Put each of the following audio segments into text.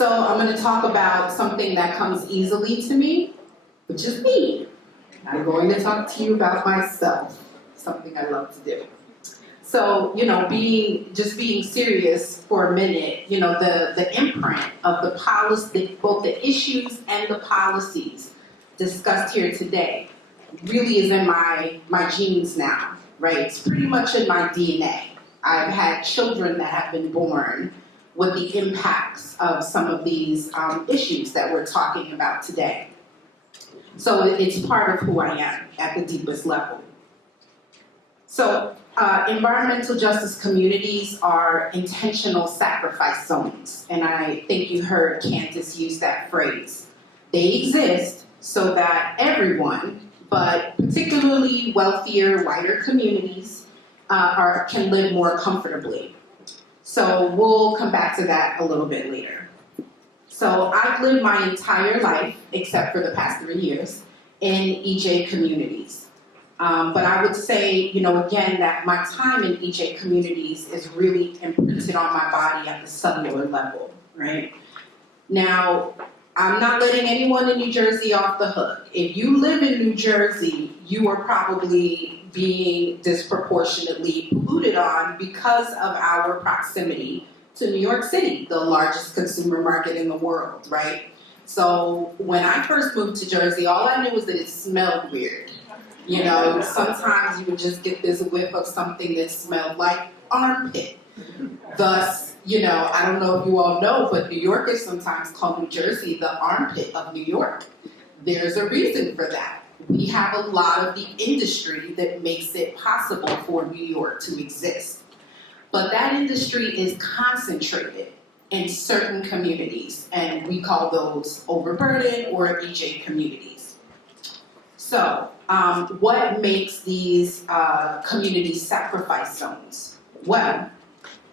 So I'm going to talk about something that comes easily to me, which is me. I'm going to talk to you about myself, something I love to do. So, being serious for a minute, the imprint of the policy, both the issues and the policies discussed here today really is in my genes now, right? It's pretty much in my DNA. I've had children that have been born with the impacts of some of these issues that we're talking about today. So it's part of who I am at the deepest level. So environmental justice communities are intentional sacrifice zones, and I think you heard Candace use that phrase. They exist so that everyone, but particularly wealthier, whiter communities, can live more comfortably. So we'll come back to that a little bit later. So I've lived my entire life, except for the past 3 years, in EJ communities. But I would say, again, that my time in EJ communities is really imprinted on my body at the cellular level, right? Now, I'm not letting anyone in New Jersey off the hook. If you live in New Jersey, you are probably being disproportionately polluted on because of our proximity to New York City, the largest consumer market in the world, right? So when I first moved to Jersey, all I knew was that it smelled weird. Sometimes you would just get this whiff of something that smelled like armpit. Thus, I don't know if you all know, but New Yorkers sometimes call New Jersey the armpit of New York. There's a reason for that. We have a lot of the industry that makes it possible for New York to exist. But that industry is concentrated in certain communities, and we call those overburdened or EJ communities. So, what makes these communities sacrifice zones? Well,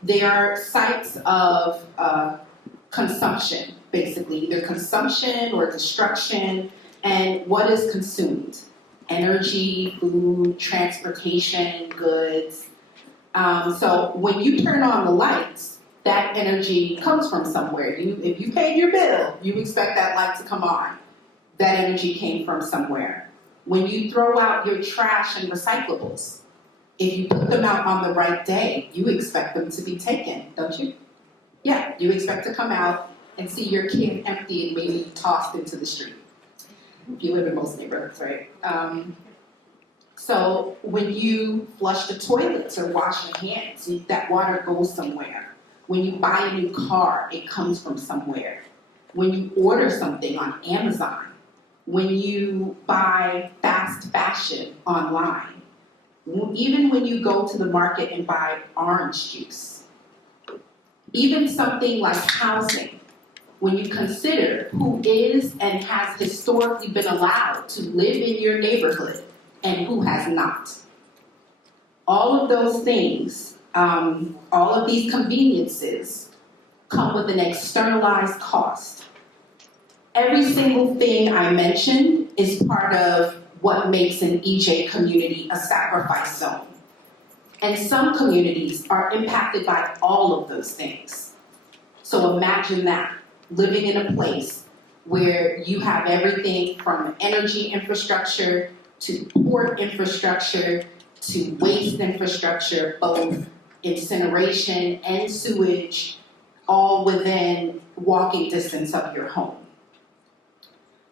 they are sites of consumption, basically, either consumption or destruction, and what is consumed? Energy, food, transportation, goods. So when you turn on the lights, that energy comes from somewhere. If you paid your bill, you expect that light to come on. That energy came from somewhere. When you throw out your trash and recyclables, if you put them out on the right day, you expect them to be taken, don't you? Yeah, you expect to come out and see your can empty and maybe tossed into the street. If you live in most neighborhoods, right? So when you flush the toilets or wash your hands, that water goes somewhere. When you buy a new car, it comes from somewhere. When you order something on Amazon, when you buy fast fashion online, even when you go to the market and buy orange juice, even something like housing, when you consider who is and has historically been allowed to live in your neighborhood and who has not. All of those things, all of these conveniences come with an externalized cost. Every single thing I mentioned is part of what makes an EJ community a sacrifice zone. And some communities are impacted by all of those things. So imagine that, living in a place where you have everything from energy infrastructure to port infrastructure to waste infrastructure, both incineration and sewage, all within walking distance of your home.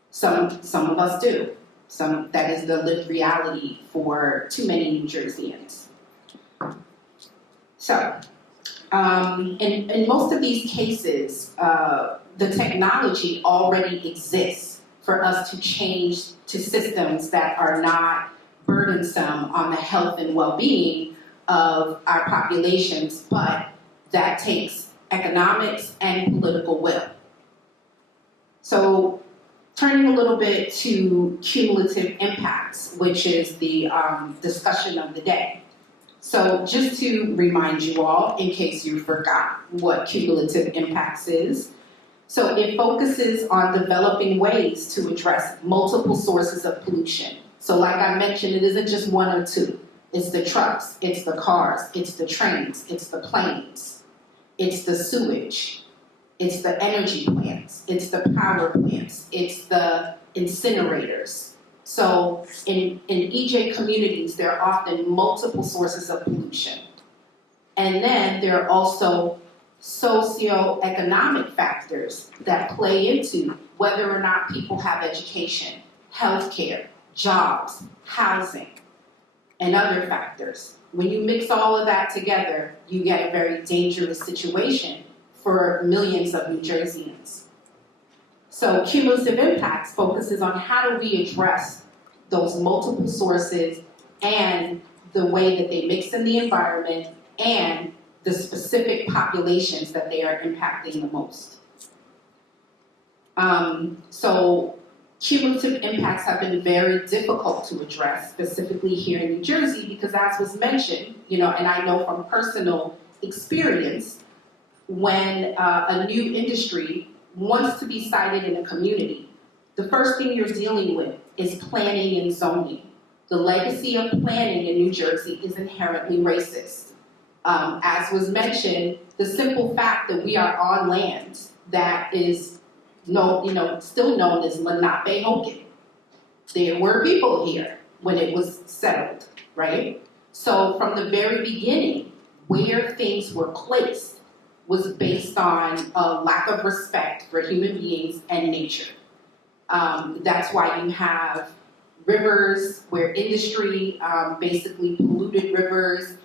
Some of us do. That is the lived reality for too many New Jerseyans. So, in most of these cases, the technology already exists for us to change to systems that are not burdensome on the health and well-being of our populations, but that takes economics and political will. So, turning a little bit to cumulative impacts, which is the discussion of the day. So just to remind you all, in case you forgot what cumulative impacts is, so it focuses on developing ways to address multiple sources of pollution. So like I mentioned, it isn't just one or two. It's the trucks, it's the cars, it's the trains, it's the planes, it's the sewage, It's the energy plants, it's the power plants, it's the incinerators. So in EJ communities, there are often multiple sources of pollution. And then there are also socioeconomic factors that play into whether or not people have education, healthcare, jobs, housing, and other factors. When you mix all of that together, you get a very dangerous situation for millions of New Jerseyans. So cumulative impacts focuses on how do we address those multiple sources and the way that they mix in the environment and the specific populations that they are impacting the most. So cumulative impacts have been very difficult to address, specifically here in New Jersey, because as was mentioned, and I know from personal experience, when a new industry wants to be sited in a community, the first thing you're dealing with is planning and zoning. The legacy of planning in New Jersey is inherently racist. As was mentioned, the simple fact that we are on land that is still known as Lenape Hogan. There were people here when it was settled, right? So from the very beginning, where things were placed was based on a lack of respect for human beings and nature. That's why you have rivers where industry basically polluted rivers,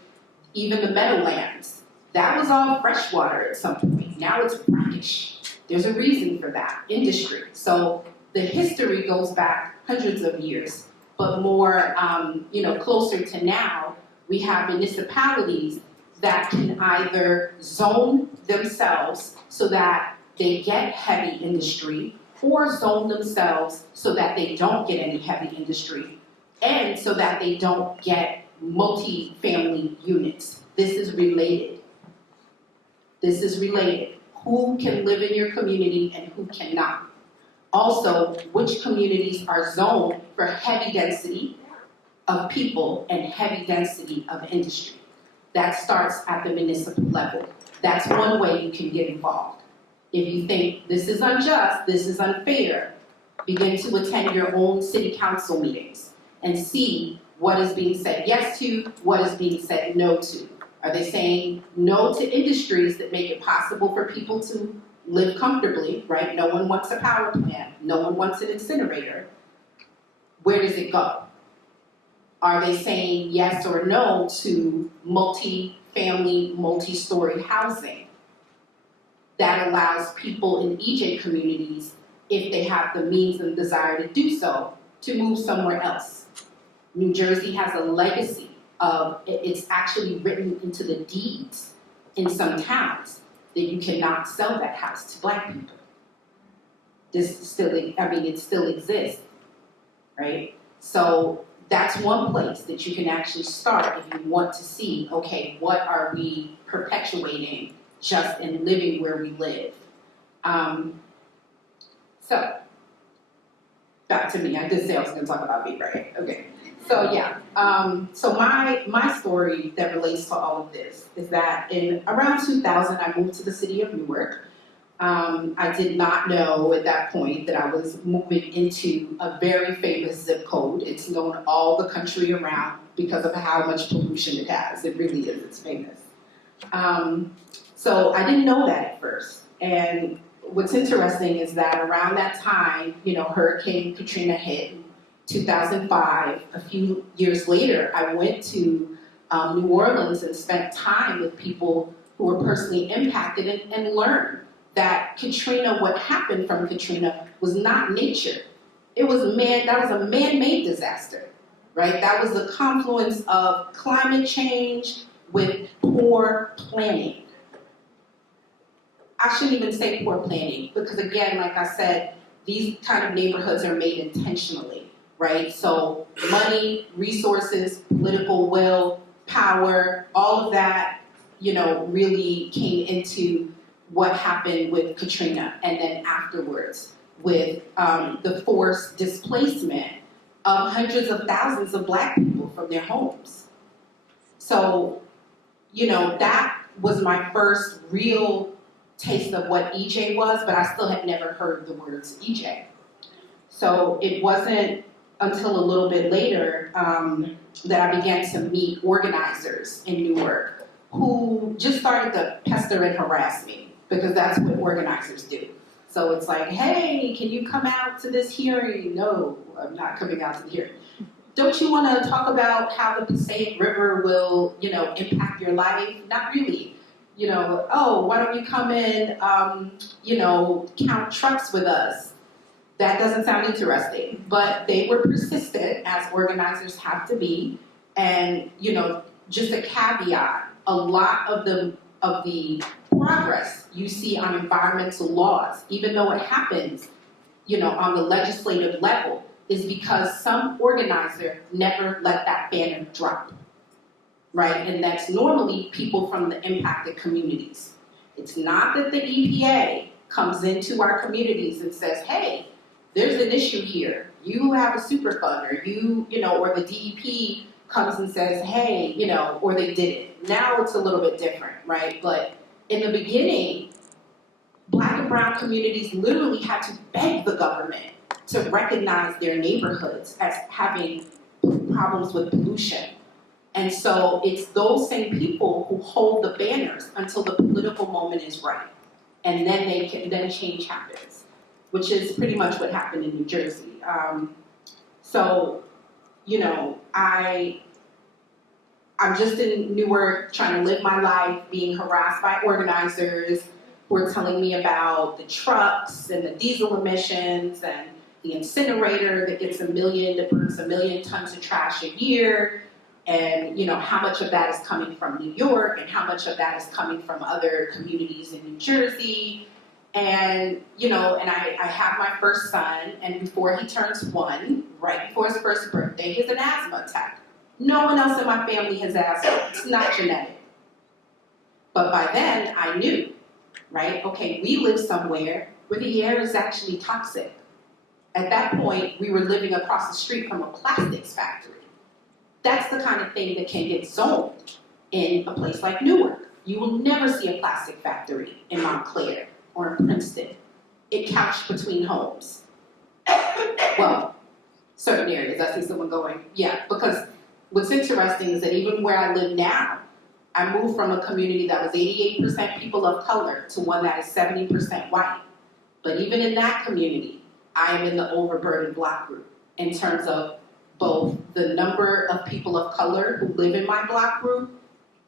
even the meadowlands. That was all freshwater at some point. Now it's brackish. There's a reason for that, industry. So the history goes back hundreds of years, but more, closer to now, we have municipalities that can either zone themselves so that they get heavy industry, or zone themselves so that they don't get any heavy industry, and so that they don't get multi-family units. This is related. This is related. Who can live in your community and who cannot? Also, which communities are zoned for heavy density of people and heavy density of industry? That starts at the municipal level. That's one way you can get involved. If you think this is unjust, this is unfair, begin to attend your own city council meetings and see what is being said yes to, what is being said no to. Are they saying no to industries that make it possible for people to live comfortably, right? No one wants a power plant. No one wants an incinerator. Where does it go? Are they saying yes or no to multi-family, multi-story housing that allows people in EJ communities, if they have the means and desire to do so, to move somewhere else? New Jersey has a legacy of, it's actually written into the deeds in some towns that you cannot sell that house to Black people. It still exists, right? So that's one place that you can actually start if you want to see, okay, what are we perpetuating just in living where we live? So, back to me. I did say I was going to talk about me, right? Okay. So yeah, so my story that relates to all of this is that in around 2000, I moved to the city of Newark. I did not know at that point that I was moving into a very famous zip code. It's known all the country around because of how much pollution it has. It really is, it's famous. So I didn't know that at first. And what's interesting is that around that time, Hurricane Katrina hit. 2005, a few years later, I went to New Orleans and spent time with people who were personally impacted and learned that Katrina, what happened from Katrina was not nature. That was a man-made disaster, right? That was the confluence of climate change with poor planning. I shouldn't even say poor planning, because again, like I said, these kind of neighborhoods are made intentionally. Right? So money, resources, political will, power, all of that, really came into what happened with Katrina, and then afterwards with the forced displacement of hundreds of thousands of Black people from their homes. So, that was my first real taste of what EJ was, but I still had never heard the words EJ. So it wasn't until a little bit later that I began to meet organizers in Newark who just started to pester and harass me, because that's what organizers do. So it's like, hey, can you come out to this hearing? No, I'm not coming out to the hearing. Don't you want to talk about how the Passaic River will, impact your life? Not really. Oh, why don't you come in, count trucks with us? That doesn't sound interesting. But they were persistent, as organizers have to be. And, just a caveat, a lot of the progress you see on environmental laws, even though it happens, on the legislative level, is because some organizer never let that banner drop, right? And that's normally people from the impacted communities. It's not that the EPA comes into our communities and says, hey, there's an issue here. You have a Superfund, or or the DEP comes and says, hey, or they did it. Now it's a little bit different, right? But in the beginning, Black and brown communities literally had to beg the government to recognize their neighborhoods as having problems with pollution. And so it's those same people who hold the banners until the political moment is right. And then change happens, which is pretty much what happened in New Jersey. I'm just in Newark trying to live my life, being harassed by organizers who are telling me about the trucks and the diesel emissions and the incinerator that burns 1 million tons of trash a year, and how much of that is coming from New York and how much of that is coming from other communities in New Jersey. And I have my first son, and before he turns 1, right before his first birthday, he has an asthma attack. No one else in my family has asthma. It's not genetic. But by then, I knew, right? Okay, we live somewhere where the air is actually toxic. At that point, we were living across the street from a plastics factory. That's the kind of thing that can get zoned in a place like Newark. You will never see a plastic factory in Montclair or in Princeton. It couched between homes. Well, certain areas. I see someone going, yeah, because what's interesting is that even where I live now, I moved from a community that was 88% people of color to one that is 70% white. But even in that community, I am in the overburdened Black group in terms of both the number of people of color who live in my Black group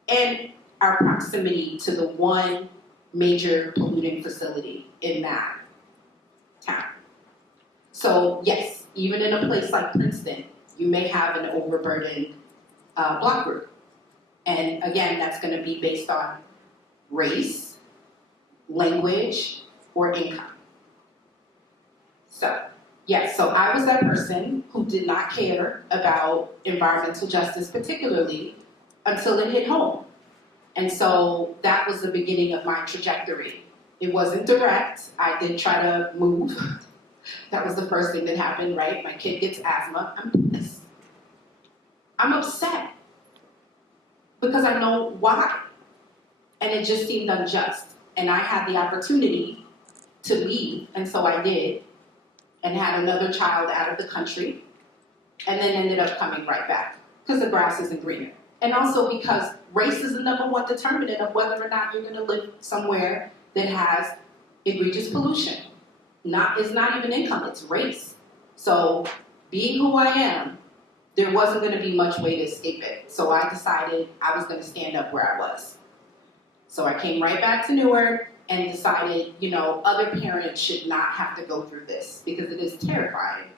and our proximity to the one major polluting facility in that town. So yes, even in a place like Princeton, you may have an overburdened Black group. And again, that's going to be based on race, language, or income. So, yes, so I was that person who did not care about environmental justice particularly until it hit home. And so that was the beginning of my trajectory. It wasn't direct. I did try to move. That was the first thing that happened, right? My kid gets asthma. I'm pissed. I'm upset because I know why. And it just seemed unjust. And I had the opportunity to leave, and so I did, and had another child out of the country, and then ended up coming right back because the grass isn't greener. And also because race is the number one determinant of whether or not you're going to live somewhere that has egregious pollution. It's not even income, it's race. So being who I am, there wasn't going to be much way to escape it. So I decided I was going to stand up where I was. So I came right back to Newark and decided, other parents should not have to go through this because it is terrifying,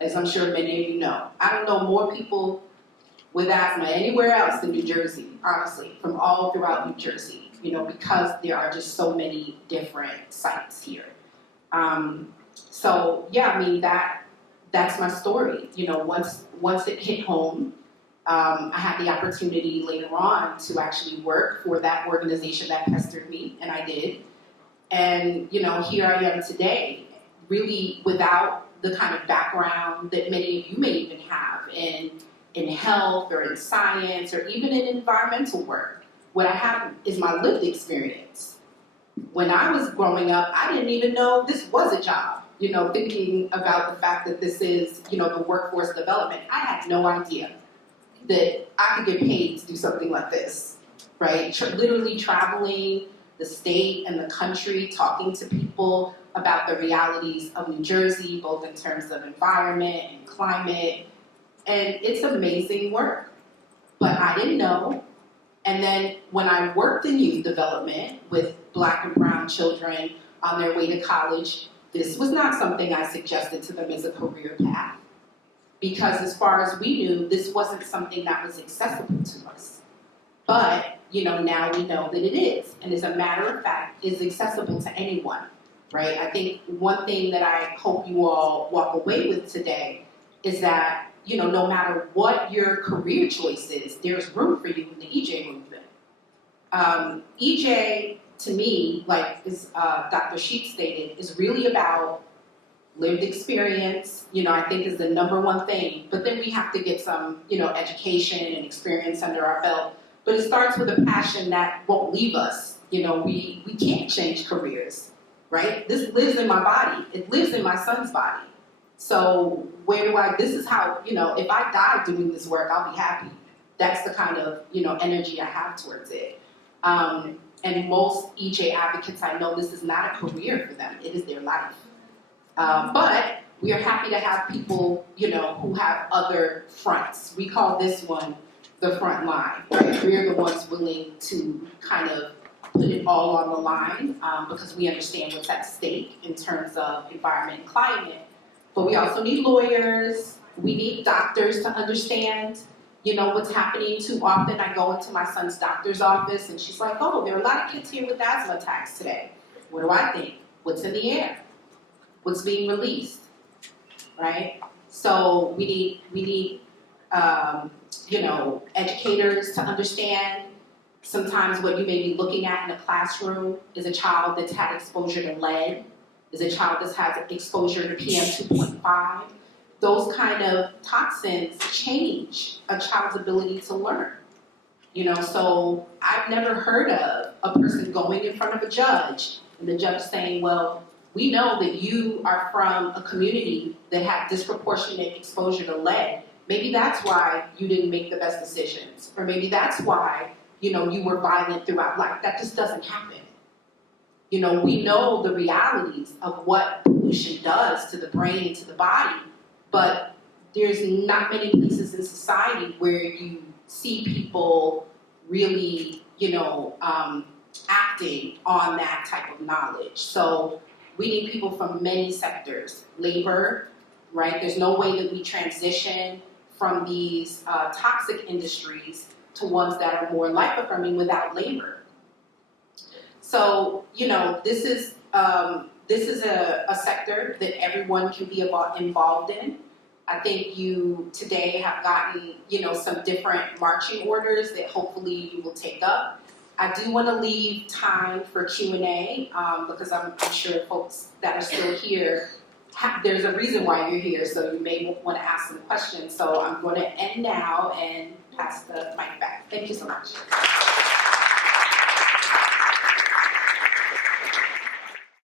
as I'm sure many of you know. I don't know more people with asthma anywhere else in New Jersey, honestly, from all throughout New Jersey, because there are just so many different sites here. That's my story. Once it hit home, I had the opportunity later on to actually work for that organization that pestered me, and I did. And, here I am today, really without the kind of background that many of you may even have in health or in science or even in environmental work. What I have is my lived experience. When I was growing up, I didn't even know this was a job. Thinking about the fact that this is, the workforce development, I had no idea that I could get paid to do something like this, right? Literally traveling the state and the country, talking to people about the realities of New Jersey, both in terms of environment and climate. And it's amazing work. But I didn't know. And then when I worked in youth development with Black and brown children on their way to college, this was not something I suggested to them as a career path. Because as far as we knew, this wasn't something that was accessible to us. But, now we know that it is. And as a matter of fact, is accessible to anyone, right? I think one thing that I hope you all walk away with today is that, no matter what your career choice is, there's room for you in the EJ movement. EJ, to me, like as Dr. Sheet stated, is really about lived experience, I think is the number one thing. But then we have to get some, education and experience under our belt. But it starts with a passion that won't leave us. We can't change careers, right? This lives in my body. It lives in my son's body. So this is how, if I die doing this work, I'll be happy. That's the kind of, energy I have towards it. And most EJ advocates, I know this is not a career for them. It is their life. But we are happy to have people, who have other fronts. We call this one the front line. Right? We're the ones willing to kind of put it all on the line because we understand what's at stake in terms of environment and climate. But we also need lawyers. We need doctors to understand, what's happening. Too often I go into my son's doctor's office and she's like, oh, there are a lot of kids here with asthma attacks today. What do I think? What's in the air? What's being released, right? So we need educators to understand. Sometimes what you may be looking at in a classroom is a child that's had exposure to lead, is a child that's had exposure to PM 2.5. Those kind of toxins change a child's ability to learn. So I've never heard of a person going in front of a judge and the judge saying, well, we know that you are from a community that had disproportionate exposure to lead. Maybe that's why you didn't make the best decisions. Or maybe that's why, you were violent throughout life. That just doesn't happen. We know the realities of what pollution does to the brain and to the body, but there's not many places in society where you see people really, acting on that type of knowledge. So we need people from many sectors. Labor, right? There's no way that we transition from these toxic industries to ones that are more life-affirming without labor. So, this is a sector that everyone can be involved in. I think you today have gotten, some different marching orders that hopefully you will take up. I do want to leave time for Q&A because I'm sure folks that are still here, there's a reason why you're here, so you may want to ask some questions. So I'm going to end now and pass the mic back. Thank you so much.